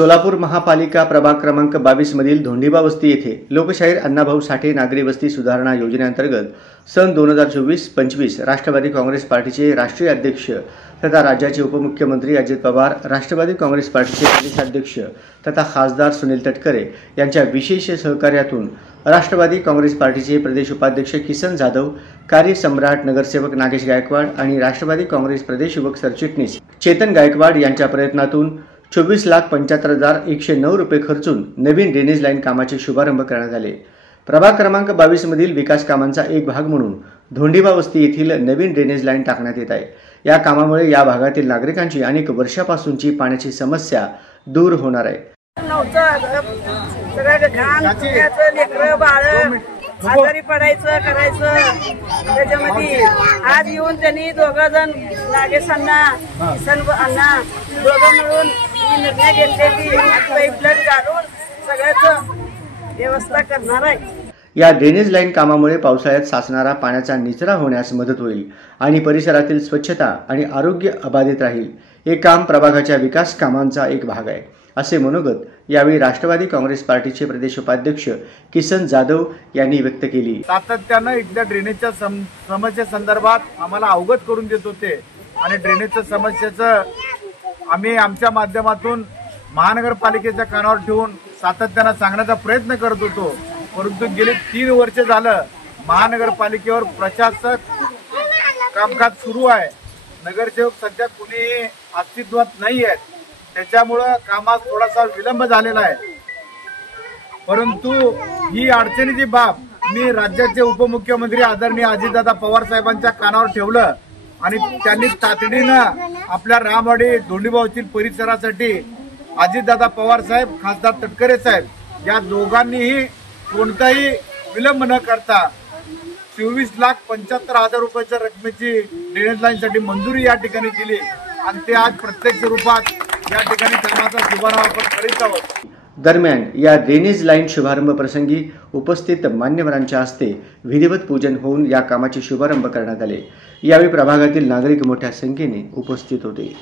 सोलापूर महापालिका प्रभाग क्रमांक 22 मधील धोंडीबा वस्ती येथे लोकशाहीर अण्णाभाऊ साठे नागरी वस्ती सुधारणा योजनेअंतर्गत सन 2024-25 राष्ट्रवादी काँग्रेस पार्टीचे राष्ट्रीय अध्यक्ष तथा राज्याचे उपमुख्यमंत्री अजित पवार, राष्ट्रवादी काँग्रेस पार्टीचे प्रदेशाध्यक्ष तथा खासदार सुनील तटकरे यांच्या विशेष सहकार्यातून राष्ट्रवादी काँग्रेस पार्टीचे प्रदेश उपाध्यक्ष किसन जाधव, कार्यसम्राट नगरसेवक नागेश गायकवाड आणि राष्ट्रवादी काँग्रेस प्रदेश युवक सरचिटणीस चेतन गायकवाड यांच्या प्रयत्नातून 24,75,109 रुपये खर्चून नवीन ड्रेनेज लाईन कामाचे शुभारंभ करण्यात आले। प्रभाग क्रमांक 22 मधील विकास कामांचा एक भाग म्हणून धोंडीबा वस्ती येथील नवीन ड्रेनेज लाईन टाकण्यात येत आहे। या कामामुळे या भागातील नागरिकांची अनेक वर्षापासूनची पाण्याची समस्या दूर होणार आहे। आजारी पडायचं करायचं त्याच्यामध्ये आज येऊन त्यांनी दोघं जण नागेशांना किसनअण्णा दोघं मिळून निर्णय घेतलेली पाईपलाईन घालून सगळ्याच व्यवस्था करणार आहे। या ड्रेनेज लाईन कामामुळे पावसाळ्यात साचणारा पाण्याचा निचरा होण्यास मदत होईल आणि परिसरातील स्वच्छता आणि आरोग्य अबाधित राहील। हे काम प्रभागाच्या विकास कामांचा एक भाग आहे असे मनोगत यावेळी राष्ट्रवादी काँग्रेस पार्टीचे प्रदेश उपाध्यक्ष किसन जाधव यांनी व्यक्त केली। सातत्याने इथल्या ड्रेनेजच्या समस्येसंदर्भात आम्हाला अवगत करून देत होते आणि ड्रेनेजच्या समस्येचं आम्ही आमच्या माध्यमातून महानगरपालिकेच्या कानावर ठेवून सातत्याने सांगण्याचा प्रयत्न करत होतो, परंतु गेली 3 वर्ष झालं महानगरपालिकेवर प्रशासक कामकाज सुरू आहे। नगरसेवक सध्या कुणीही अस्तित्वात नाही आहेत, त्याच्यामुळं कामात थोडासा विलंब झालेला आहे। परंतु ही अडचणीची बाब मी राज्याचे उपमुख्यमंत्री आदरणीय अजितदादा पवार साहेबांच्या कानावर ठेवलं आणि त्यांनी तातडीनं आपल्या रामवाडी धोंडीबा वस्ती परिसरासाठी अजितदादा पवार साहेब, खासदार तटकरे साहेब या दोघांनीही कोणताही विलंब न करता 24,75,000 रुपयाच्या रकमेची ड्रेनेज लाईनसाठी मंजुरी या ठिकाणी दिली आणि ते आज प्रत्यक्ष रूपात या ठिकाणी कामाचा शुभारंभ आपण करीत आहोत। दरम्यान या ड्रेनेज लाईन शुभारंभ प्रसंगी उपस्थित मान्यवरांच्या हस्ते विधिवत पूजन होऊन या कामाचे शुभारंभ करण्यात आले। यावेळी प्रभागातील नागरिक मोठ्या संख्येने उपस्थित होते।